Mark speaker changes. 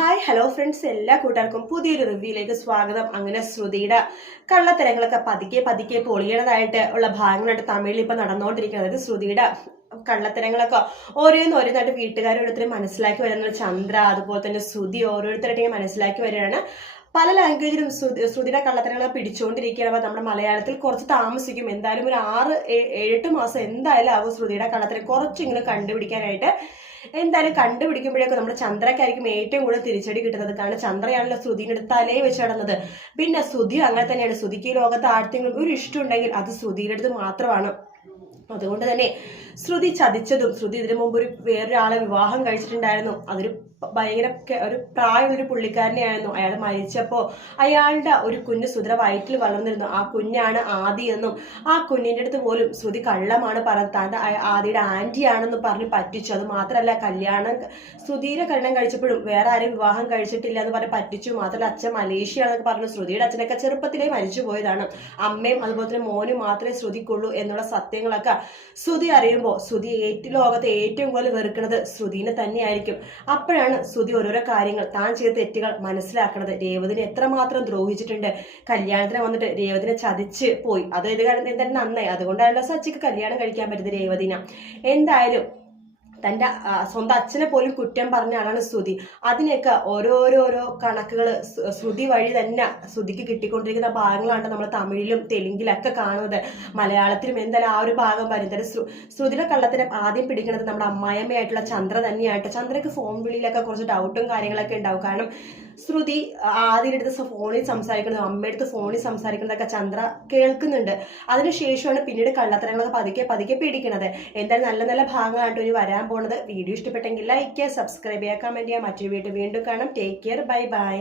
Speaker 1: Hi hello friends എല്ലാ കൂട്ടുകാർക്കും പുതിയൊരു റിവ്യൂയിലേക്ക് സ്വാഗതം. അങ്ങനെ ശ്രുതിയുടെ കള്ളത്തരങ്ങളൊക്കെ പതുക്കെ പതുക്കെ പൊളിയണതായിട്ട് ഉള്ള ഭാഗങ്ങളായിട്ട് തമിഴിൽ ഇപ്പൊ നടന്നുകൊണ്ടിരിക്കുന്നത് അതായത് ശ്രുതിയുടെ കള്ളത്തരങ്ങളൊക്കെ ഓരോന്ന് ഓരോന്നായിട്ട് വീട്ടുകാരോരോരുത്തരും മനസ്സിലാക്കി വരുന്ന ചന്ദ്ര അതുപോലെ തന്നെ ശ്രുതി ഓരോരുത്തരായിട്ട് മനസ്സിലാക്കി വരികയാണ്. പല ലാംഗ്വേജിലും ശ്രുതി ശ്രുതിയുടെ കള്ളത്തരങ്ങൾ പിടിച്ചുകൊണ്ടിരിക്കുകയാണ്. അപ്പൊ നമ്മുടെ മലയാളത്തിൽ കുറച്ച് താമസിക്കും. എന്തായാലും ഒരു ആറ് ഏഴെട്ട് മാസം എന്തായാലും ആവും ശ്രുതിയുടെ കള്ളത്തരം കുറച്ചിങ്ങനെ കണ്ടുപിടിക്കാനായിട്ട്. എന്തായാലും കണ്ടുപിടിക്കുമ്പോഴേക്കും നമ്മുടെ ചന്ദ്രക്കായിരിക്കും ഏറ്റവും കൂടുതൽ തിരിച്ചടി കിട്ടുന്നത്. കാരണം ചന്ദ്രയാണല്ലോ ശ്രുതിയുടെ അടുത്ത് തലേ വെച്ച് നടന്നത്. പിന്നെ ശ്രുതി അങ്ങനെ തന്നെയാണ്. ശ്രുതിക്ക് ലോകത്ത് ആർക്കെങ്കിലും ഒരു ഇഷ്ടം ഉണ്ടെങ്കിൽ അത് ശ്രുതിയുടെ അടുത്ത് മാത്രമാണ്. അതുകൊണ്ട് തന്നെ ശ്രുതി ചതിച്ചതും ശ്രുതി ഇതിനു മുമ്പ് ഒരു വേറൊരാളെ വിവാഹം കഴിച്ചിട്ടുണ്ടായിരുന്നു. അതൊരു ഭയങ്കര ഒരു പ്രായമുള്ളൊരു പുള്ളിക്കാരനെയായിരുന്നു. അയാൾ മരിച്ചപ്പോൾ അയാളുടെ ഒരു കുഞ്ഞ് സുധര വയറ്റിൽ വളർന്നിരുന്നു. ആ കുഞ്ഞാണ് ആദി എന്നും ആ കുഞ്ഞിന്റെ അടുത്ത് പോലും ശ്രുതി കള്ളമാണ് പറഞ്ഞത്. താന്റെ ആദിയുടെ ആന്റി ആണെന്ന് പറഞ്ഞ് പറ്റിച്ചു. അത് മാത്രമല്ല കല്യാണം ശ്രുതിയുടെ കല്യാണം കഴിച്ചപ്പോഴും വേറെ ആരും വിവാഹം കഴിച്ചിട്ടില്ല എന്ന് പറഞ്ഞ് പറ്റിച്ചു. മാത്രമല്ല അച്ഛൻ മലേഷ്യയാണെന്നൊക്കെ പറഞ്ഞു. ശ്രുതിയുടെ അച്ഛനൊക്കെ ചെറുപ്പത്തിലേ മരിച്ചു പോയതാണ് അമ്മയും അതുപോലെ തന്നെ മോനും മാത്രമേ ശ്രുതിക്കുള്ളൂ എന്നുള്ള സത്യങ്ങളൊക്കെ ശ്രുതി അറിയുമ്പോൾ ശ്രുതി ഏറ്റവും ലോകത്തെ ഏറ്റവും കൂടുതൽ വെറുക്കുന്നത് ശ്രുതിനെ തന്നെയായിരിക്കും. അപ്പോഴാണ് ശ്രുതി ഓരോരോ കാര്യങ്ങൾ താൻ ചെയ്ത തെറ്റുകൾ മനസ്സിലാക്കുന്നത് രേവതിനെ എത്രമാത്രം ദ്രോഹിച്ചിട്ടുണ്ട്. കല്യാണത്തിന് വന്നിട്ട് രേവതിനെ ചതിച്ച് പോയി. അത് ഇത് കാരണം തന്നെ നന്നായി. അതുകൊണ്ടാണല്ലോ സച്ചിക്ക് കല്യാണം കഴിക്കാൻ പറ്റുന്നത് രേവതിന. എന്തായാലും തന്റെ ആ, സ്വന്തം അച്ഛനെ പോലും കുറ്റം പറഞ്ഞ ആളാണ് ശ്രുതി. അതിനൊക്കെ ഓരോരോരോ കണക്കുകൾ ശ്രുതി വഴി തന്നെ ശ്രുതിക്ക് കിട്ടിക്കൊണ്ടിരിക്കുന്ന ഭാഗങ്ങളാണ് നമ്മൾ തമിഴിലും തെലുങ്കിലൊക്കെ കാണുന്നത്. മലയാളത്തിലും എന്തായാലും ആ ഒരു ഭാഗം വരുന്നത് തന്നെ ശ്രുതിയുടെ കള്ളത്തിനെ ആദ്യം പിടിക്കുന്നത് നമ്മുടെ അമ്മായിയമ്മയായിട്ടുള്ള ചന്ദ്ര തന്നെയായിട്ട്. ചന്ദ്രക്ക് ഫോൺ വിളിയിലൊക്കെ കുറച്ച് ഡൗട്ടും കാര്യങ്ങളൊക്കെ ഉണ്ടാവും. കാരണം ശ്രുതി ആദ്യം അടുത്ത് ഫോണിൽ സംസാരിക്കുന്നത് അമ്മയടുത്ത് ഫോണിൽ സംസാരിക്കുന്നതൊക്കെ ചന്ദ്ര കേൾക്കുന്നുണ്ട്. അതിനുശേഷമാണ് പിന്നീട് കള്ളത്തരങ്ങളൊക്കെ പതുക്കെ പതുക്കെ പേടിക്കുന്നത് എന്തായാലും നല്ല നല്ല ഭാഗമായിട്ട് ഒരു വരാൻ പോണത്. വീഡിയോ ഇഷ്ടപ്പെട്ടെങ്കിൽ ലൈക്ക് ചെയ്യുക സബ്സ്ക്രൈബ് ചെയ്യുക കമന്റ് ചെയ്യുക മറ്റൊരു വീഡിയോ വീണ്ടും കാണാം. Take care bye bye